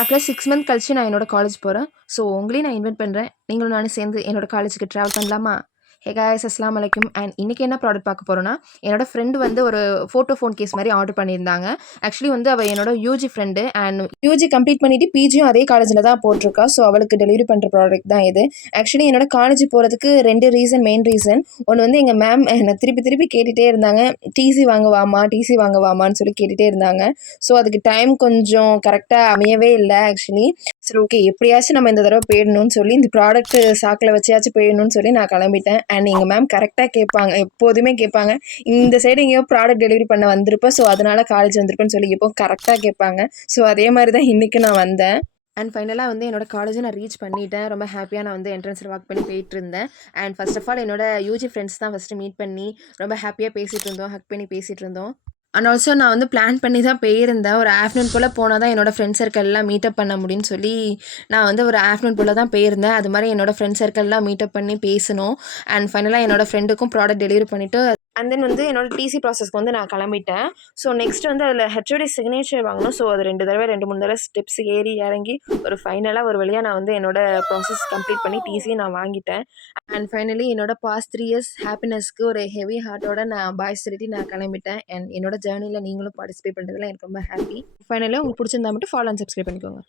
After 6 month கழிச்சு நான் என்னோட காலேஜ் போறேன். ஸோ உங்களையும் நான் இன்வைட் பண்றேன். நீங்களும் நானும் சேர்ந்து என்னோட காலேஜுக்கு ட்ராவல் பண்ணலாமா? ஹே காய்ஸ் அஸ்ஸலாமு அலைக்கும். அண்ட் இன்னைக்கு என்ன ப்ராடக்ட் பார்க்க போறோம்னா, என்னோட ஃப்ரெண்ட் வந்து ஒரு ஃபோட்டோ ஃபோன் கேஸ் மாரி ஆர்டர் பண்ணியிருந்தாங்க. ஆக்சுவலி வந்து அவ என்னோட UG friend and UG complete பண்ணிட்டு பிஜியும் அதே காலேஜ்ல தான் போட்டிருக்கா. ஸோ அவளுக்கு டெலிவரி பண்ற ப்ராடக்ட் தான் இது. ஆக்சுவலி என்னோட காலேஜ் போறதுக்கு 2 ரீசன், மெயின் ரீசன். ஒண்ணு வந்து எங்க மேம் என்ன திருப்பி திருப்பி கேட்டுட்டே இருந்தாங்க. டிசி வாங்க வாம்மா, டிசி வாங்க வாம்மான்னு சொல்லி கேட்டுட்டே இருந்தாங்க. ஸோ அதுக்கு டைம் கொஞ்சம் கரெக்ட்டா அமையவே இல்ல ஆக்சுவலி. சரி ஓகே எப்படியாச்சும் நம்ம இந்த தடவை போயிடணும்னு சொல்லி இந்த ப்ராடக்ட் சாக்கில் வச்சியாச்சும் போயிடணும்னு சொல்லி நான் கிளம்பிட்டேன். அண்ட் எங்கள் மேம் கரெக்டாக கேட்பாங்க, எப்போதுமே கேட்பாங்க, இந்த சைடு எங்கேயோ ப்ராடக்ட் டெலிவரி பண்ண வந்திருப்பேன், ஸோ அதனால காலேஜ் வந்திருப்பேன்னு சொல்லி எப்போ கரெக்டாக கேட்பாங்க. ஸோ அதே மாதிரி தான் இன்றைக்கி நான் வந்தேன். அண்ட் ஃபைனலாக வந்து என்னோட காலேஜை நான் ரீச் பண்ணிட்டேன். ரொம்ப ஹாப்பியாக நான் வந்து என்ட்ரன்ஸில் வாக் பண்ணி போயிட்டு இருந்தேன். அண்ட் ஃபர்ஸ்ட் ஆஃப் ஆல் என்னோட யூஜி ஃப்ரெண்ட்ஸ் தான் ஃபஸ்ட்டு மீட் பண்ணி ரொம்ப ஹாப்பியாக பேசிகிட்டு இருந்தோம், ஹக் பண்ணி பேசிகிட்டு இருந்தோம். அண்ட் ஆல்சோ நான் வந்து பிளான் பண்ணி தான் போயிருந்தேன். ஒரு ஆஃப்டர்நூன் போல் போனால் தான் என்னோடய ஃப்ரெண்ட் சர்க்கிள்லாம் மீட்டப் பண்ண முடியும்னு சொல்லி நான் வந்து ஒரு ஆஃப்டர்நூன் போல் தான் போயிருந்தேன். அது மாதிரி என்னோடய ஃப்ரெண்ட் சர்க்கிள்லாம் மீட்டப் பண்ணி பேசணும். அண்ட் ஃபைனலாக என்னோடய ஃப்ரெண்டுக்கும் ப்ராடக்ட் டெலிவரி பண்ணிவிட்டு அண்ட் தென் வந்து என்னோட டிசி ப்ராசஸ்க்கு வந்து நான் கிளம்பிட்டேன். ஸோ நெக்ஸ்ட் வந்து அதில் ஹெச்ஓடி சிக்னேச்சர் வாங்கணும். ஸோ அது 2 3 தடவை ஸ்டெப்ஸ் ஏறி இறங்கி ஒரு ஃபைனலாக ஒரு வழியாக நான் வந்து என்னோட ப்ராசஸ் கம்ப்ளீட் பண்ணி டிசியை நான் வாங்கிட்டேன். அண்ட் ஃபைனலி என்னோட பாஸ்ட் 3 இயர்ஸ் ஹாப்பினஸ்க்கு ஒரு ஹெவி ஹார்ட்டோட நான் பாய் சொல்லிட்டு நான் கிளம்பிட்டேன். அண்ட் என்னோட ஜேர்னியில் நீங்களும் பார்ட்டிசிபேட் பண்ணுறதுல எனக்கு ரொம்ப ஹாப்பி. ஃபைனலாக உங்களுக்கு பிடிச்சிருந்தா மட்டும் ஃபாலோ அண்ட் சப்ஸ்கிரைப் பண்ணிக்கோங்க.